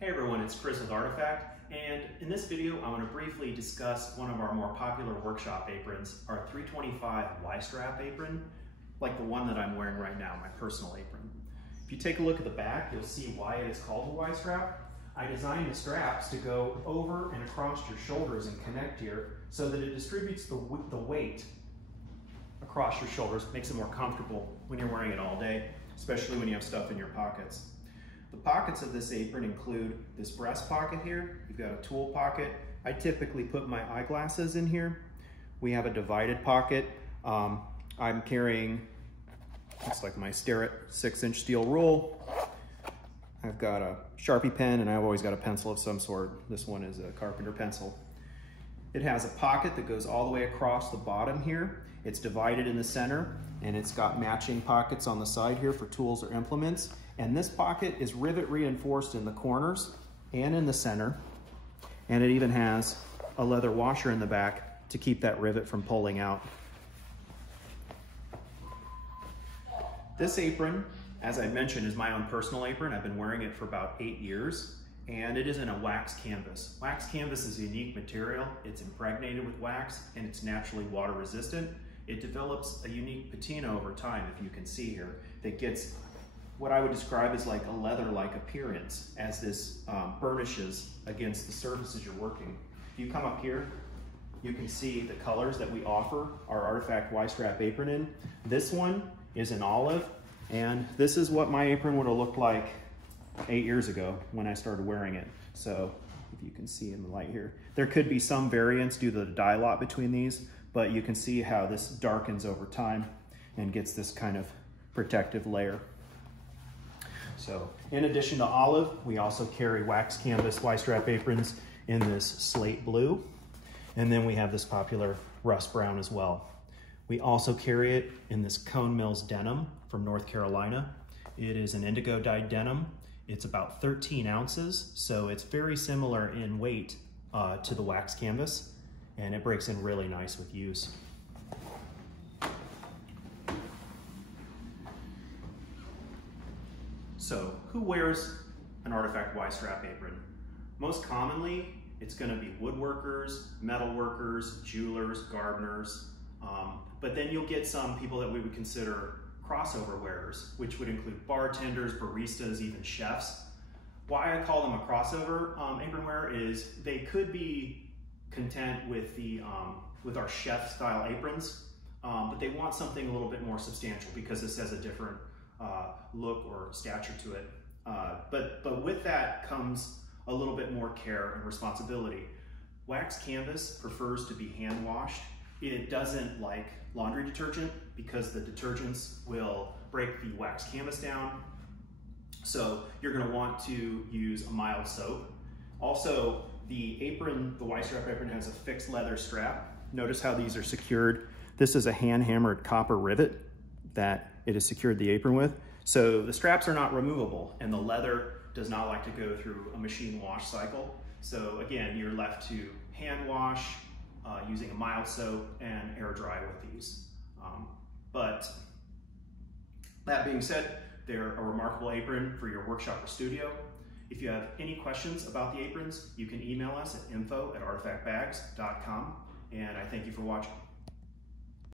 Hey everyone, it's Chris with Artifact, and in this video I want to briefly discuss one of our more popular workshop aprons, our 325 Y-Strap Apron, like the one that I'm wearing right now, my personal apron. If you take a look at the back, you'll see why it is called a Y-Strap. I designed the straps to go over and across your shoulders and connect here so that it distributes the weight across your shoulders, makes it more comfortable when you're wearing it all day, especially when you have stuff in your pockets. The pockets of this apron include this breast pocket here. You've got a tool pocket. I typically put my eyeglasses in here. We have a divided pocket. I'm carrying, looks like my Starrett 6-inch steel rule. I've got a Sharpie pen, and I've always got a pencil of some sort. This one is a carpenter pencil. It has a pocket that goes all the way across the bottom here. It's divided in the center, and it's got matching pockets on the side here for tools or implements. And this pocket is rivet reinforced in the corners and in the center. And it even has a leather washer in the back to keep that rivet from pulling out. This apron, as I mentioned, is my own personal apron. I've been wearing it for about 8 years, and it is in a wax canvas. Wax canvas is a unique material. It's impregnated with wax, and it's naturally water resistant. It develops a unique patina over time, if you can see here, that gets what I would describe as like a leather-like appearance as this burnishes against the surfaces you're working. If you come up here, you can see the colors that we offer our Artifact Y-Strap apron in. This one is an olive, and this is what my apron would have looked like 8 years ago when I started wearing it. So if you can see in the light here, there could be some variance due to the dye lot between these, but you can see how this darkens over time and gets this kind of protective layer. So in addition to olive, we also carry wax canvas Y-Strap aprons in this slate blue. And then we have this popular rust brown as well. We also carry it in this Cone Mills denim from North Carolina. It is an indigo dyed denim. It's about 13 ounces, so it's very similar in weight to the wax canvas, and it breaks in really nice with use. So who wears an Artifact Y-Strap apron? Most commonly, it's going to be woodworkers, metalworkers, jewelers, gardeners, but then you'll get some people that we would consider crossover wearers, which would include bartenders, baristas, even chefs. Why I call them a crossover apron wearer is they could be content with with our chef style aprons, but they want something a little bit more substantial because this has a different look or stature to it. But with that comes a little bit more care and responsibility. Wax canvas prefers to be hand washed. It doesn't like laundry detergent because the detergents will break the wax canvas down. So you're going to want to use a mild soap. Also, the apron, the Y-Strap apron, has a fixed leather strap. Notice how these are secured. This is a hand-hammered copper rivet that it is secured the apron with. So the straps are not removable, and the leather does not like to go through a machine wash cycle. So again, you're left to hand wash using a mild soap and air dry with these. But that being said, they're a remarkable apron for your workshop or studio. If you have any questions about the aprons, you can email us at info@artifactbags.com, and I thank you for watching.